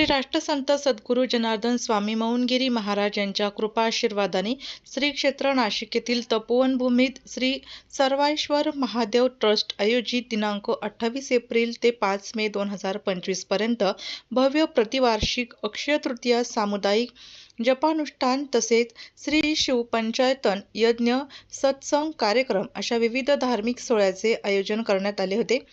श्री राष्ट्रसंत सद्गुरू जनार्दन स्वामी मौनगिरी महाराज यांच्या कृपाशीर्वादाने श्री क्षेत्र नाशिक येथील तपोवनभूमीत श्री सर्वाश्वर महादेव ट्रस्ट आयोजित दिनांक अठ्ठावीस एप्रिल ते पाच मे दोन हजार पंचवीसपर्यंत भव्य प्रतिवार्षिक अक्षय तृतीया सामुदायिक जपानुष्ठान तसेच श्री शिव पंचायतन यज्ञ सत्संग कार्यक्रम अशा विविध धार्मिक सोहळ्याचे आयोजन करण्यात आले होते.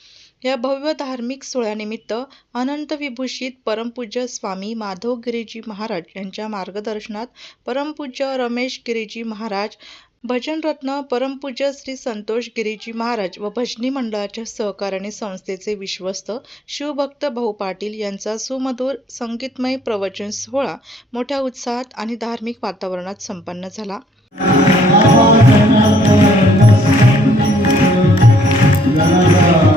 या भव्य धार्मिक सोहळ्यानिमित्त अनंत विभूषित परमपूज्य स्वामी माधव गिरीजी महाराज यांच्या मार्गदर्शनात परमपूज्य रमेश गिरीजी महाराज भजनरत्न परमपूज्य श्री संतोष गिरीजी महाराज व भजनी मंडळाच्या सहकार्याने संस्थेचे विश्वस्त शिवभक्त भाऊ पाटील यांचा सुमधुर संगीतमय प्रवचन सोहळा मोठ्या उत्साहात आणि धार्मिक वातावरणात संपन्न झाला तुमच्या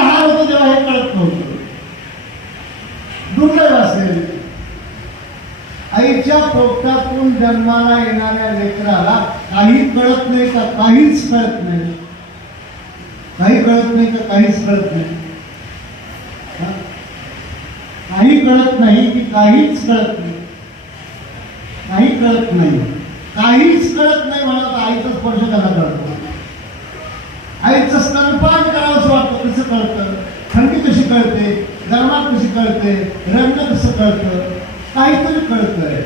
लहान होतो तेव्हा हे कळत नव्हतं. दुर्दैव असेल. आईच्या पोटातून जन्माला येणाऱ्या लेकराला काही कळत नाही तर काहीच कळत नाही. काही कळत नाही तर काहीच कळत नाही. काही कळत नाही की काहीच कळत नाही. काही कळत नाही. काहीच कळत नाही मला तर आईचा स्पर्श कसा कळतो कसं कळतं. थंडी कशी कळते गरमाट कशी कळते रंग कसं कळतं काहीतरी कळतंय.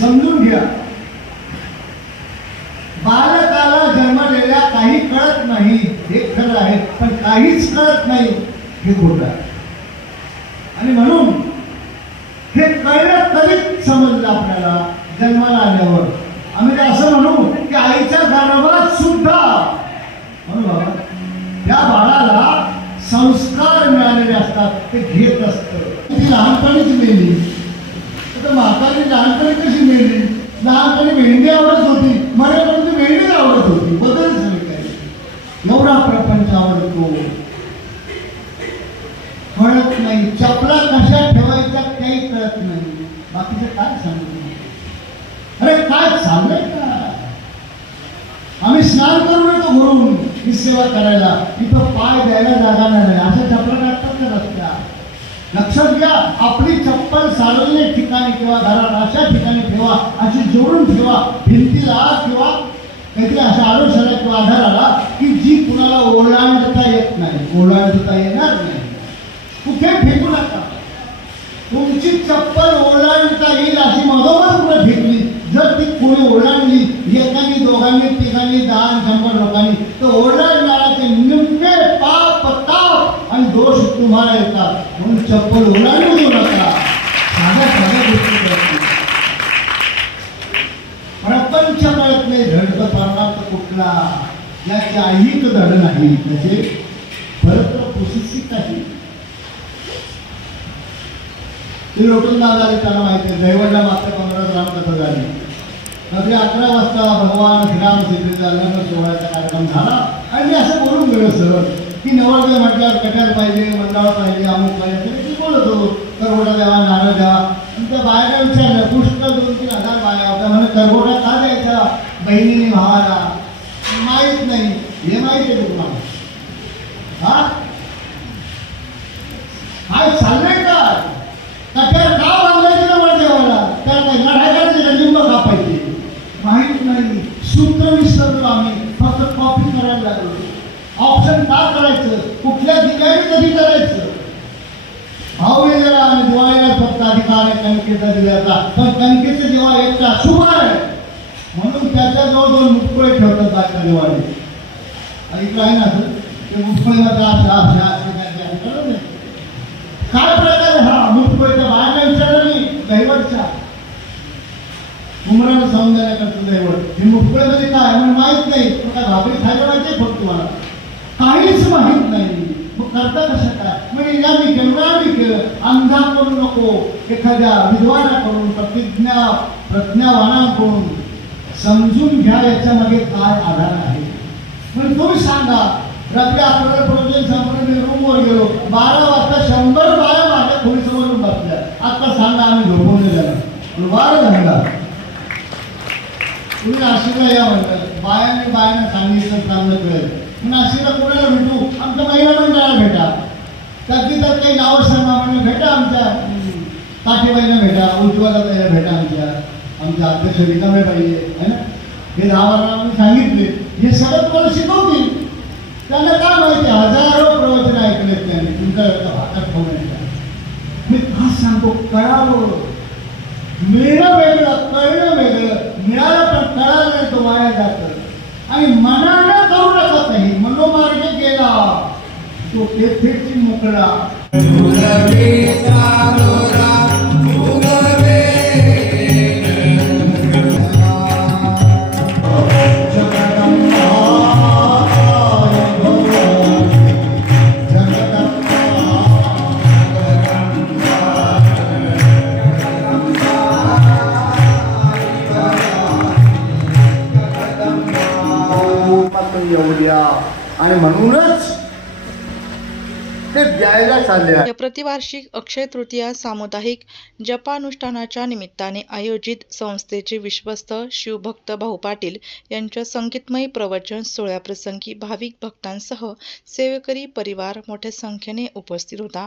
समजून घ्या. बालकाला जन्मलेल्या काही कळत नाही हे खरं आहे पण काहीच कळत नाही हे खोटं आहे. आणि म्हणून हे कळलं तरीच समजलं आपल्याला जन्माला आल्यावर. आम्ही असं म्हणू की आईच्या गर्भात सुद्धा म्हणू त्या बाळाला संस्कार मिळालेले असतात ते घेत असतं. ती लहानपणीच मेली. तर म्हातारी लहानपणी कशी मेली? लहानपणी मेहंदी आवडत होती मरेपर्यंत मेहंदी आवडत होती. बदल झाले काय एवढा प्रपंच आवडतो. कळत नाही चपला कशा ठेवायच्या काही कळत नाही. बाकीचं काय सांगत नाही अरे काय चाललंय का? आम्ही स्नान करून येतो घरून. ही सेवा करायला. इथं पाय द्यायला जागा नाही. अशा चपला टाकतात का रस्त्या लक्षात घ्या आपली चप्पल सार्वजनिक ठिकाणी किंवा घरात अशा ठिकाणी ठेवा अशी जोडून ठेवा भिंतीला किंवा काहीतरी अशा आरोशाला किंवा आधाराला की जी कुणाला ओलांडता येत नाही. ओलांडता येणार नाही. कुठे फेकू नका. तुमची चप्पल ओलांडता येईल अशी मधोमध कुठे फेकली? जर ती कोणी ओलांडली एकानी दोघांनी तिघांनी दहा शंभर लोकांनी तर ओढ दोष तुम्हाला येतात. म्हणून चप्पल ओलांडू देऊ नका. साध्या साध्या गोष्टी करत प्रपंच कळत नाही धड परमार्थ कुठला? याचे ऐहिक धड नाही. म्हणजे त्याचे परत पुसिसी काही. ते लोटून झाली त्यांना माहिती आहे दैवडला मात्र पंधरा रामकथा झाली? रात्री अकरा वाजता भगवान श्रीराम सीतेचा लग्न सोहळ्याचा कार्यक्रम झाला. आणि असं बोलून गेलो सर. की नवरदेव म्हटल्यावर कट्यार पाहिजे मंडाळ पाहिजे अमुक पाहिजे तरी मी बोलत. होतो करवडा द्यावा नारळ द्यावा आणि त्या बायाला विचारलं पुष्कळ दोन तीन हजार बाया होत्या. म्हणजे करवडा का द्यायचा? बहिणीने भावाला माहीत नाही. हे माहीत आहे तुम्हाला? हा? काय चाललंय का? कट्यार का बांधायचे ना वर देवाला त्याला काही लढाई लिंब कापायचे? माहीत नाही. सूत्र विसरलो आम्ही फक्त कॉपी करायला लागलो ऑप्शन का करायचं? कुठल्या ठिकाणी कधी करायचं? भाऊ जरा आणि दिवाळीला फक्त अधिकार आहे कणकेचा दिव्याचा पण कणकेचं जेव्हा एकटा शुभ आहे. म्हणून त्याच्याजवळ दोन मुटकुळे ठेवतात बायका दिवाळी ऐकलं आहे ना ते मुंबईमध्ये असा असा असे काय प्रकार आहे? हा मुंबईच्या बाहेर विचारलं मी दैवतच्या. उमराला सौंदर्य करतो दैवत. हे मुंबईमध्ये काय म्हणून मला माहीत नाही. तो काय भाकरी खायला माहिती फक्त तुम्हाला काहीच माहीत नाही. मग करता कसं काय? म्हणजे या मी केलं मी अंधा करू नको एखाद्या विद्वानाकडून प्रतिज्ञा प्रज्ञावानाकडून समजून घ्या याच्या मागे काय आधार आहे. म्हणजे तुम्ही सांगा रात्री आपल्याला प्रोजेक्ट संपलं मी रूमवर गेलो बारा वाजता शंभर बाया माझ्या खोलीसमोर येऊन बसल्या. आता सांगा आम्ही झोपून नाही झालं वारं तुम्ही नाशिकला या म्हणतात. बायाने बायानं सांगितलं चांगलं कळेल. नाशिकला कोणाला भेटू? आमच्या महिला मंडळाला भेटा. त्यातली त्यात काही नावं सांगा भेटा आमच्या. हम्म, काठीबाईला भेटा उज्ज्वला त्याला भेटा आमच्या. आमच्या अध्यक्ष रिकामे पाहिजे है ना? हे नावाला आम्ही सांगितले. हे सगळं तुम्हाला शिकवतील. त्यांना काय माहिती? हजारो प्रवचन ऐकलेत त्यांनी. तुमच्या भागात ठेवण्याच्या मी का सांगतो कळावं. मिळणं वेगळं कळणं वेगळं. मिळालं पण कळालं नाही तो वाया जात. आणि मनानं करू नका काही मनोमार्ग गेला तो तेथेच मोकळा. एवढ्या आणि म्हणूनच ते द्यायला चालले या प्रतिवार्षिक अक्षय तृतीया सामुदायिक जपानुष्ठानाच्या निमित्ताने आयोजित संस्थेचे विश्वस्त शिवभक्त भाऊ पाटील यांच्या संगीतमय प्रवचन सोहळ्याप्रसंगी भाविक भक्तांसह सेवेकरी परिवार मोठ्या संख्येने उपस्थित होता.